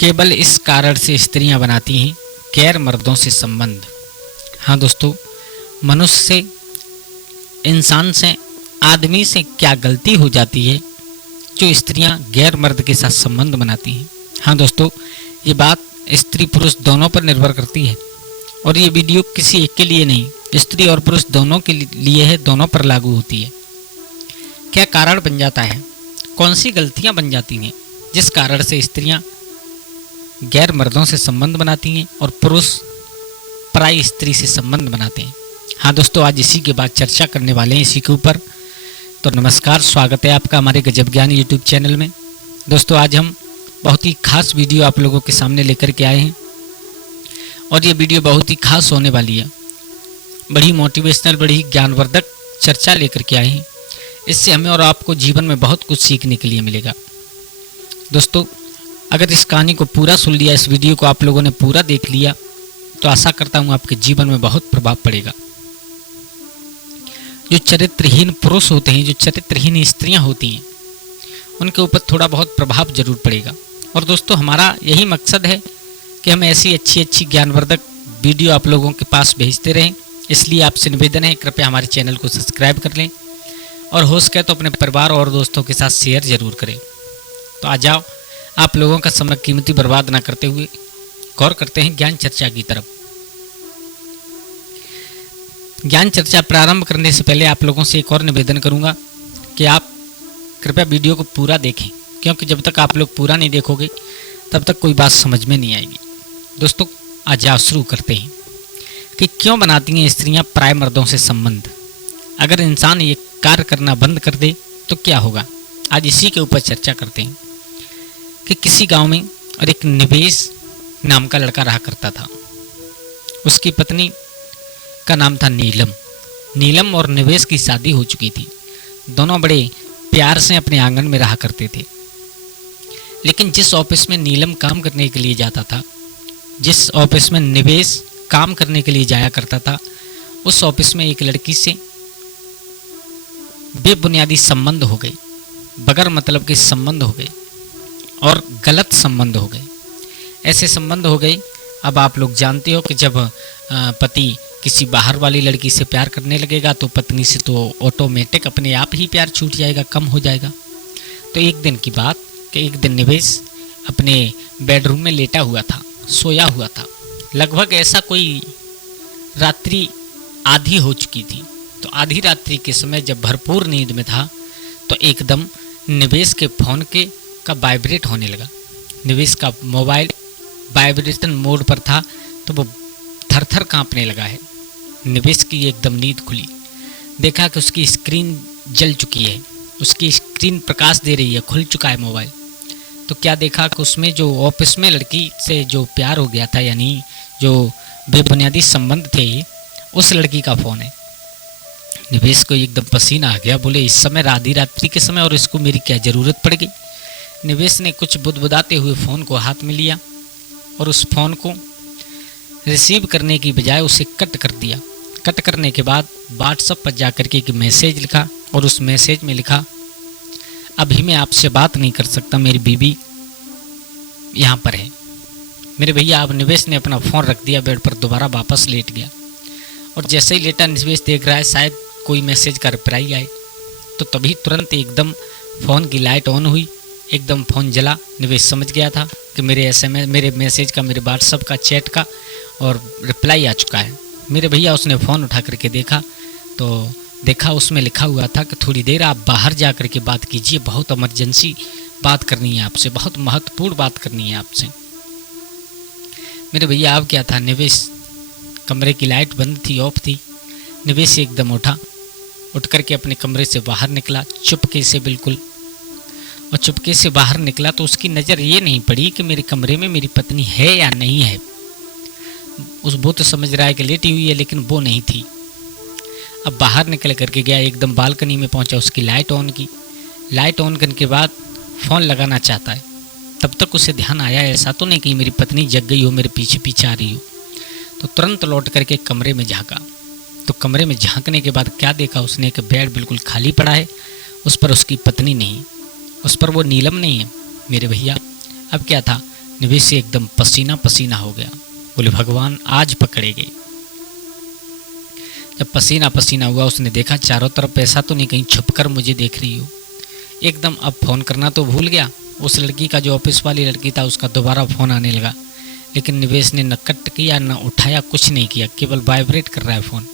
केवल इस कारण से स्त्रियां बनाती हैं गैर मर्दों से संबंध। हाँ दोस्तों, मनुष्य से, इंसान से, आदमी से क्या गलती हो जाती है जो स्त्रियां गैर मर्द के साथ संबंध बनाती हैं। हाँ दोस्तों, ये बात स्त्री पुरुष दोनों पर निर्भर करती है और ये वीडियो किसी एक के लिए नहीं, स्त्री और पुरुष दोनों के लिए है, दोनों पर लागू होती है। क्या कारण बन जाता है, कौन सी गलतियां बन जाती हैं जिस कारण से स्त्रियां गैर मर्दों से संबंध बनाती हैं और पुरुष पराई स्त्री से संबंध बनाते हैं। हाँ दोस्तों, आज इसी के बाद चर्चा करने वाले हैं, इसी के ऊपर। तो नमस्कार, स्वागत है आपका हमारे गजब ज्ञान यूट्यूब चैनल में। दोस्तों, आज हम बहुत ही खास वीडियो आप लोगों के सामने लेकर के आए हैं और ये वीडियो बहुत ही खास होने वाली है। बड़ी मोटिवेशनल, बड़ी ज्ञानवर्धक चर्चा लेकर के आए हैं। इससे हमें और आपको जीवन में बहुत कुछ सीखने के लिए मिलेगा। दोस्तों, अगर इस कहानी को पूरा सुन लिया, इस वीडियो को आप लोगों ने पूरा देख लिया, तो आशा करता हूँ आपके जीवन में बहुत प्रभाव पड़ेगा। जो चरित्रहीन पुरुष होते हैं, जो चरित्रहीन स्त्रियां होती हैं, उनके ऊपर थोड़ा बहुत प्रभाव जरूर पड़ेगा। और दोस्तों, हमारा यही मकसद है कि हम ऐसी अच्छी अच्छी ज्ञानवर्धक वीडियो आप लोगों के पास भेजते रहें। इसलिए आपसे निवेदन है, कृपया हमारे चैनल को सब्सक्राइब कर लें और हो सके तो अपने परिवार और दोस्तों के साथ शेयर जरूर करें। तो आ जाओ, आप लोगों का समय कीमती बर्बाद ना करते हुए गौर करते हैं ज्ञान चर्चा की तरफ। ज्ञान चर्चा प्रारंभ करने से पहले आप लोगों से एक और निवेदन करूंगा कि आप कृपया वीडियो को पूरा देखें, क्योंकि जब तक आप लोग पूरा नहीं देखोगे तब तक कोई बात समझ में नहीं आएगी। दोस्तों, आज आओ शुरू करते हैं कि क्यों बनाती हैं स्त्रियां पराये मर्दों से संबंध। अगर इंसान ये कार्य करना बंद कर दे तो क्या होगा, आज इसी के ऊपर चर्चा करते हैं। कि किसी गांव में और एक निवेश नाम का लड़का रहा करता था। उसकी पत्नी का नाम था नीलम। नीलम और निवेश की शादी हो चुकी थी। दोनों बड़े प्यार से अपने आंगन में रहा करते थे। लेकिन जिस ऑफिस में नीलम काम करने के लिए जाता था, जिस ऑफिस में निवेश काम करने के लिए जाया करता था, उस ऑफिस में एक लड़की से बेबुनियादी संबंध हो गए, बगैर मतलब के संबंध हो गए और गलत संबंध हो गए। ऐसे संबंध हो गए, अब आप लोग जानते हो कि जब पति किसी बाहर वाली लड़की से प्यार करने लगेगा तो पत्नी से तो ऑटोमेटिक अपने आप ही प्यार छूट जाएगा, कम हो जाएगा। तो एक दिन की बात कि एक दिन निवेश अपने बेडरूम में लेटा हुआ था, सोया हुआ था। लगभग ऐसा कोई रात्रि आधी हो चुकी थी। तो आधी रात्रि के समय जब भरपूर नींद में था तो एकदम निवेश के फ़ोन का वाइब्रेट होने लगा। निवेश का मोबाइल वाइब्रेशन मोड पर था तो वो थर थर काँपने लगा है। निवेश की एकदम नींद खुली, देखा कि उसकी स्क्रीन जल चुकी है, उसकी स्क्रीन प्रकाश दे रही है, खुल चुका है मोबाइल। तो क्या देखा कि उसमें जो ऑफिस में लड़की से जो प्यार हो गया था, यानी जो बेबुनियादी संबंध थे, उस लड़की का फ़ोन है। निवेश को एकदम पसीना आ गया, बोले इस समय आधी रात्रि के समय और इसको मेरी क्या ज़रूरत पड़ गई। निवेश ने कुछ बुदबुदाते हुए फ़ोन को हाथ में लिया और उस फ़ोन को रिसीव करने की बजाय उसे कट कर दिया। कट करने के बाद व्हाट्सएप पर जा कर के एक मैसेज लिखा और उस मैसेज में लिखा, अभी मैं आपसे बात नहीं कर सकता, मेरी बीवी यहाँ पर है। मेरे भैया, अब निवेश ने अपना फ़ोन रख दिया बेड पर, दोबारा वापस लेट गया और जैसे ही लेटा निवेश देख रहा है शायद कोई मैसेज का रिप्लाई आए। तो तभी तुरंत एकदम फ़ोन की लाइट ऑन हुई, एकदम फ़ोन जला। निवेश समझ गया था कि मेरे SMS, मेरे मैसेज का, मेरे व्हाट्सएप का, चैट का और रिप्लाई आ चुका है। मेरे भैया उसने फ़ोन उठा करके देखा तो देखा उसमें लिखा हुआ था कि थोड़ी देर आप बाहर जा कर के बात कीजिए, बहुत इमरजेंसी बात करनी है आपसे, बहुत महत्वपूर्ण बात करनी है आपसे। मेरे भैया अब क्या था, निवेश कमरे की लाइट बंद थी, ऑफ थी। निवेश एकदम उठ करके अपने कमरे से बाहर निकला, चुपके से बिल्कुल। और चुपके से बाहर निकला तो उसकी नज़र ये नहीं पड़ी कि मेरे कमरे में मेरी पत्नी है या नहीं है। वो तो समझ रहा है कि लेटी हुई है, लेकिन वो नहीं थी। अब बाहर निकल करके गया, एकदम बालकनी में पहुंचा, उसकी लाइट ऑन की। लाइट ऑन करने के बाद फ़ोन लगाना चाहता है, तब तक उसे ध्यान आया ऐसा तो नहीं कि मेरी पत्नी जग गई हो, मेरे पीछे पीछे आ रही हो। तो तुरंत लौट करके कमरे में झांका। तो कमरे में झांकने के बाद क्या देखा उसने कि बेड बिल्कुल खाली पड़ा है, उस पर उसकी पत्नी नहीं, उस पर वो नीलम नहीं है। मेरे भैया अब क्या था, निवेश से एकदम पसीना पसीना हो गया। बोले भगवान आज पकड़े गए। जब पसीना पसीना हुआ उसने देखा चारों तरफ पैसा तो नहीं, कहीं छुपकर मुझे देख रही हो। एकदम अब फ़ोन करना तो भूल गया। उस लड़की का जो ऑफिस वाली लड़की था उसका दोबारा फ़ोन आने लगा, लेकिन निवेश ने न कट किया न उठाया, कुछ नहीं किया, केवल वाइब्रेट कर रहा है फ़ोन।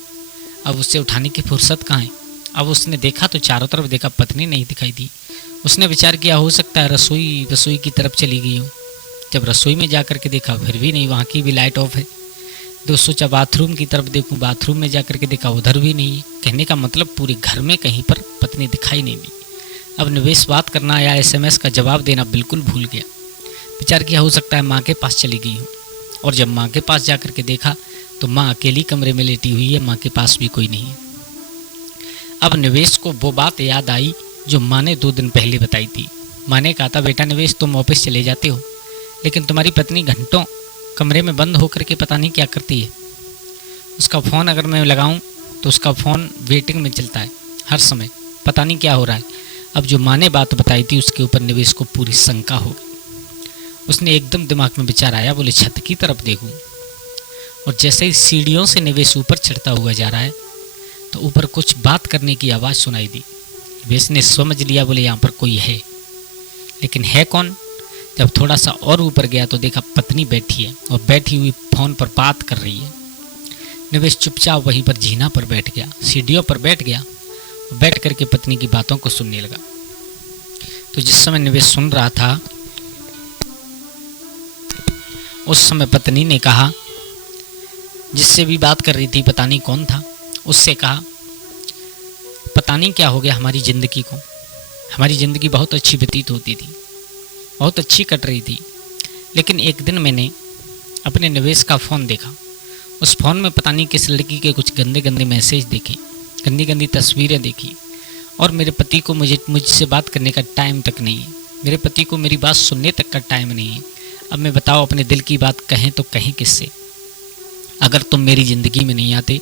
अब उससे उठाने की फुर्सत कहाँ है। अब उसने देखा तो चारों तरफ देखा, पत्नी नहीं दिखाई दी। उसने विचार किया हो सकता है रसोई की तरफ चली गई हो। जब रसोई में जा कर के देखा फिर भी नहीं, वहाँ की भी लाइट ऑफ है। तो सोचा बाथरूम की तरफ देखूं, बाथरूम में जा कर के देखा उधर भी नहीं है। कहने का मतलब पूरे घर में कहीं पर पत्नी दिखाई नहीं दी। अब निवेश बात करना या SMS का जवाब देना बिल्कुल भूल गया। विचार किया हो सकता है माँ के पास चली गई हूँ। और जब माँ के पास जा कर के देखा तो माँ अकेली कमरे में लेटी हुई है, माँ के पास भी कोई नहीं है। अब निवेश को वो बात याद आई जो माँ ने 2 दिन पहले बताई थी। माँ ने कहा था बेटा निवेश तुम ऑफिस चले जाते हो, लेकिन तुम्हारी पत्नी घंटों कमरे में बंद होकर के पता नहीं क्या करती है। उसका फ़ोन अगर मैं लगाऊं तो उसका फ़ोन वेटिंग में चलता है हर समय, पता नहीं क्या हो रहा है। अब जो माँ ने बात बताई थी उसके ऊपर निवेश को पूरी शंका हो गई। उसने एकदम दिमाग में विचार आया, बोले छत की तरफ देखूं। और जैसे ही सीढ़ियों से निवेश ऊपर चढ़ता हुआ जा रहा है तो ऊपर कुछ बात करने की आवाज़ सुनाई दी। निवेश ने समझ लिया, बोले यहाँ पर कोई है, लेकिन है कौन। जब थोड़ा सा और ऊपर गया तो देखा पत्नी बैठी है और बैठी हुई फ़ोन पर बात कर रही है। निवेश चुपचाप वहीं पर जीना पर बैठ गया, सीढ़ियों पर बैठ गया। बैठ करके पत्नी की बातों को सुनने लगा। तो जिस समय निवेश सुन रहा था उस समय पत्नी ने कहा, जिससे भी बात कर रही थी पता नहीं कौन था, उससे कहा पता नहीं क्या हो गया हमारी ज़िंदगी को। हमारी ज़िंदगी बहुत अच्छी व्यतीत होती थी, बहुत अच्छी कट रही थी, लेकिन एक दिन मैंने अपने निवेश का फ़ोन देखा। उस फ़ोन में पता नहीं किस लड़की के कुछ गंदे गंदे मैसेज देखे, गंदी गंदी तस्वीरें देखी। और मेरे पति को मुझसे बात करने का टाइम तक नहीं है, मेरे पति को मेरी बात सुनने तक का टाइम नहीं है। अब मैं बताओ अपने दिल की बात कहें तो कहें किससे। अगर तुम मेरी ज़िंदगी में नहीं आते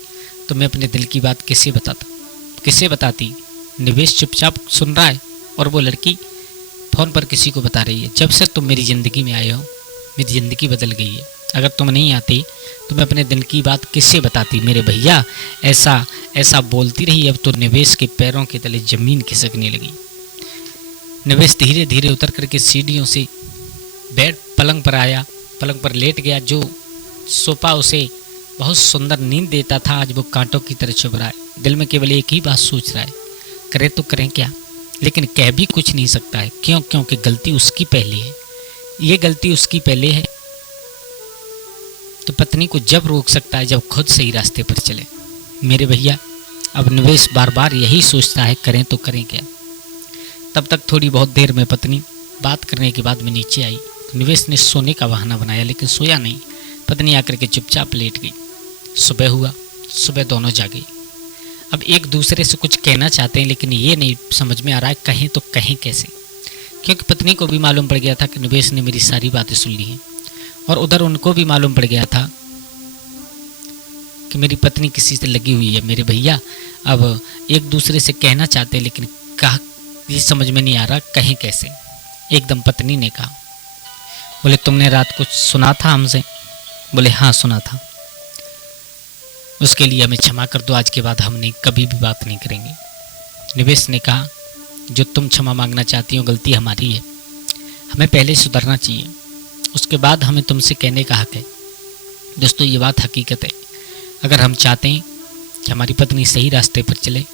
तो मैं अपने दिल की बात किसे बताती। निवेश चुपचाप सुन रहा है और वो लड़की फ़ोन पर किसी को बता रही है, जब से तुम मेरी ज़िंदगी में आए हो मेरी ज़िंदगी बदल गई है। अगर तुम नहीं आती तो मैं अपने दिल की बात किससे बताती। मेरे भैया ऐसा बोलती रही। अब तो निवेश के पैरों के तले ज़मीन खिसकने लगी। निवेश धीरे धीरे उतर करके सीढ़ियों से बेड पलंग पर आया, पलंग पर लेट गया। जो सोफा उसे बहुत सुंदर नींद देता था आज वो कांटों की तरह चुभ रहा है। दिल में केवल एक ही बात सोच रहा है, करें तो करें क्या, लेकिन कह भी कुछ नहीं सकता है। क्योंकि गलती उसकी पहले है। ये गलती उसकी पहले है तो पत्नी को जब रोक सकता है जब खुद सही रास्ते पर चले। मेरे भैया अब निवेश बार बार यही सोचता है, करें तो करें क्या। तब तक थोड़ी बहुत देर में पत्नी बात करने के बाद में नीचे आई। निवेश ने सोने का बहाना बनाया लेकिन सोया नहीं। पत्नी आकर के चुपचाप लेट गई। सुबह हुआ, सुबह दोनों जागे। अब एक दूसरे से कुछ कहना चाहते हैं लेकिन ये नहीं समझ में आ रहा है कहें तो कहें कैसे। क्योंकि पत्नी को भी मालूम पड़ गया था कि निवेश ने मेरी सारी बातें सुन ली हैं और उधर उनको भी मालूम पड़ गया था कि मेरी पत्नी किसी से लगी हुई है। मेरे भैया अब एक दूसरे से कहना चाहते हैं लेकिन कहा ये समझ में नहीं आ रहा कहें कैसे। एकदम पत्नी ने कहा, बोले तुमने रात कुछ सुना था हमसे। बोले हाँ सुना था। उसके लिए हमें क्षमा कर दो, आज के बाद हम कभी भी बात नहीं करेंगे। निवेश ने कहा, जो तुम क्षमा मांगना चाहती हो गलती हमारी है, हमें पहले सुधरना चाहिए, उसके बाद हमें तुमसे कहने का हक है। दोस्तों ये बात हकीकत है। अगर हम चाहते हैं कि हमारी पत्नी सही रास्ते पर चले,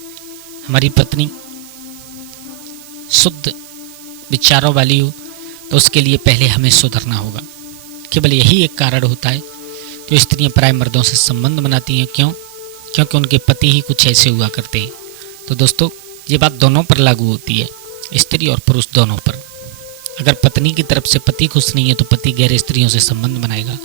हमारी पत्नी शुद्ध विचारों वाली हो, तो उसके लिए पहले हमें सुधरना होगा। केवल यही एक कारण होता है जो स्त्रियां पराये मर्दों से संबंध बनाती हैं। क्यों? क्योंकि उनके पति ही कुछ ऐसे हुआ करते हैं। तो दोस्तों ये बात दोनों पर लागू होती है, स्त्री और पुरुष दोनों पर। अगर पत्नी की तरफ से पति खुश नहीं है तो पति गैर स्त्रियों से संबंध बनाएगा।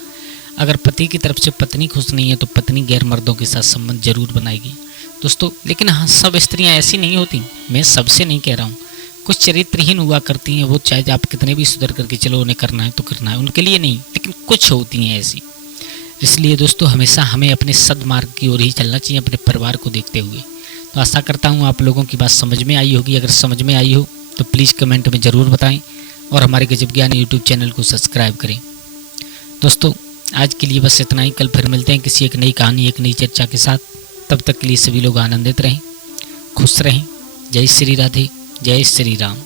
अगर पति की तरफ से पत्नी खुश नहीं है तो पत्नी गैर मर्दों के साथ संबंध जरूर बनाएगी दोस्तों। लेकिन हाँ, सब स्त्रियां ऐसी नहीं होती, मैं सबसे नहीं कह रहा हूँ। कुछ चरित्रहीन हुआ करती हैं, वो चाहे आप कितने भी सुधर करके चलो उन्हें करना है तो करना है, उनके लिए नहीं, लेकिन कुछ होती हैं ऐसी। इसलिए दोस्तों हमेशा हमें अपने सद्मार्ग की ओर ही चलना चाहिए, अपने परिवार को देखते हुए। तो आशा करता हूँ आप लोगों की बात समझ में आई होगी। अगर समझ में आई हो तो प्लीज़ कमेंट में ज़रूर बताएं और हमारे गजब ज्ञान यूट्यूब चैनल को सब्सक्राइब करें। दोस्तों आज के लिए बस इतना ही। कल फिर मिलते हैं किसी एक नई कहानी, एक नई चर्चा के साथ। तब तक के लिए सभी लोग आनंदित रहें, खुश रहें। जय श्री राधे, जय श्री राम।